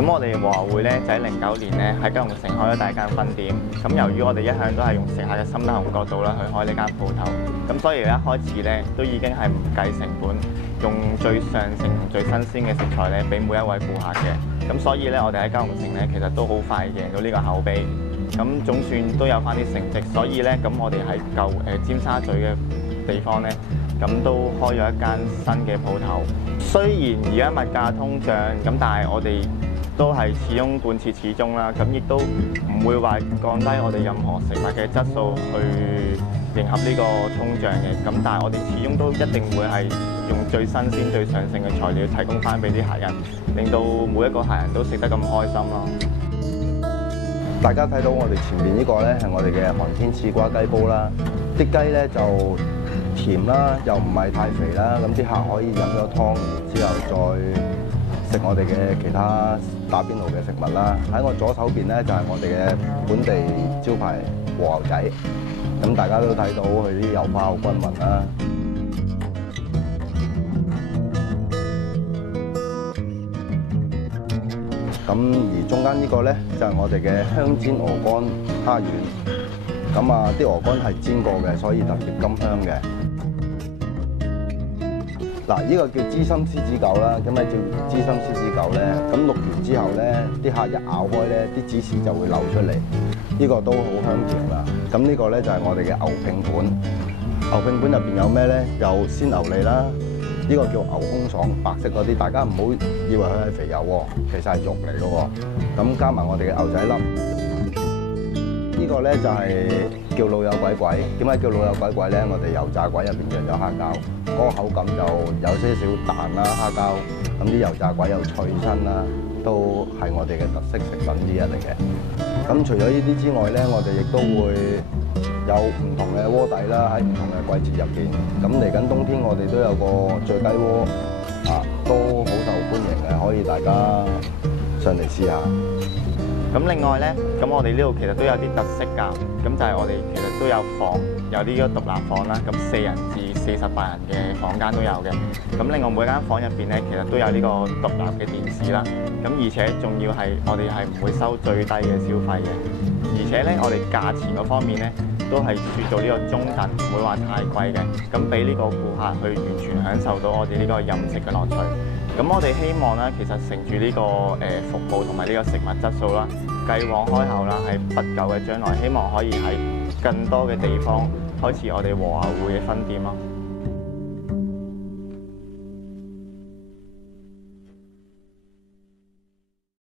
咁我哋和牛會咧就喺09年咧喺九龍城開咗第一間分店。咁由於我哋一向都係用食客嘅心態同角度啦去開呢間鋪頭，咁所以一開始咧都已經係唔計成本，用最上乘同最新鮮嘅食材咧俾每一位顧客嘅。咁所以咧我哋喺九龍城咧其實都好快贏到呢個口碑。咁總算都有翻啲成績，所以咧咁我哋喺尖沙咀嘅地方咧，咁都開咗一間新嘅鋪頭。雖然而家物價通脹，咁但係我哋都係始終貫徹始終啦。咁亦都唔會話降低我哋任何食物嘅質素去迎合呢個通脹嘅。咁但係我哋始終都一定會係用最新鮮、最上乘嘅材料提供翻俾啲客人，令到每一個客人都食得咁開心咯。大家睇到我哋前面呢個咧係我哋嘅寒天刺瓜雞煲啦，啲雞咧就甜啦，又唔係太肥啦，咁啲客可以飲咗湯之後再食我哋嘅其他打邊爐嘅食物啦。喺我左手邊咧就係我哋嘅本地招牌和牛仔，咁大家都睇到佢啲油花好均勻啦。咁而中間呢個咧就係我哋嘅香煎鵝肝蝦丸，咁啊啲鵝肝係煎過嘅，所以特別甘香嘅。嗱，呢個叫芝心獅子狗啦，咁咩叫芝心獅子狗咧？咁淥完之後咧，啲客一咬開咧，啲芝士就會流出嚟，呢個都好香甜啦。咁呢個咧就係我哋嘅牛拼盤，牛拼盤入邊有咩咧？有鮮牛脷啦。呢個叫牛胸爽，白色嗰啲，大家唔好以為佢係肥油喎，其實係肉嚟嘅喎。咁加埋我哋嘅牛仔粒，呢個咧就係叫老友鬼鬼。點解叫老友鬼鬼咧？我哋油炸鬼入邊釀咗蝦膠，嗰個口感就有些少彈啦，蝦膠。咁啲油炸鬼又脆身啦，都係我哋嘅特色食品之一嚟嘅。咁除咗呢啲之外咧，我哋亦都會有唔同嘅鍋底啦，喺唔同嘅季節入邊。咁嚟緊冬天，我哋都有個醉雞鍋都好受歡迎嘅，可以大家上嚟試下。咁另外咧，咁我哋呢度其實都有啲特色㗎。咁就係我哋其實都有房，有啲獨立房啦。咁4人至48人嘅房間都有嘅。咁另外每間房入邊咧，其實都有呢個獨立嘅電視啦。咁而且仲要係我哋係唔會收最低嘅消費嘅。而且咧，我哋價錢嗰方面咧，都係説做呢個中等，唔會話太貴嘅。咁俾呢個顧客去完全享受到我哋呢個飲食嘅樂趣。咁我哋希望咧，其實乘住呢個服務同埋呢個食物質素啦，繼往開後啦，喺不久嘅將來，希望可以喺更多嘅地方開始我哋和牛會嘅分店咯。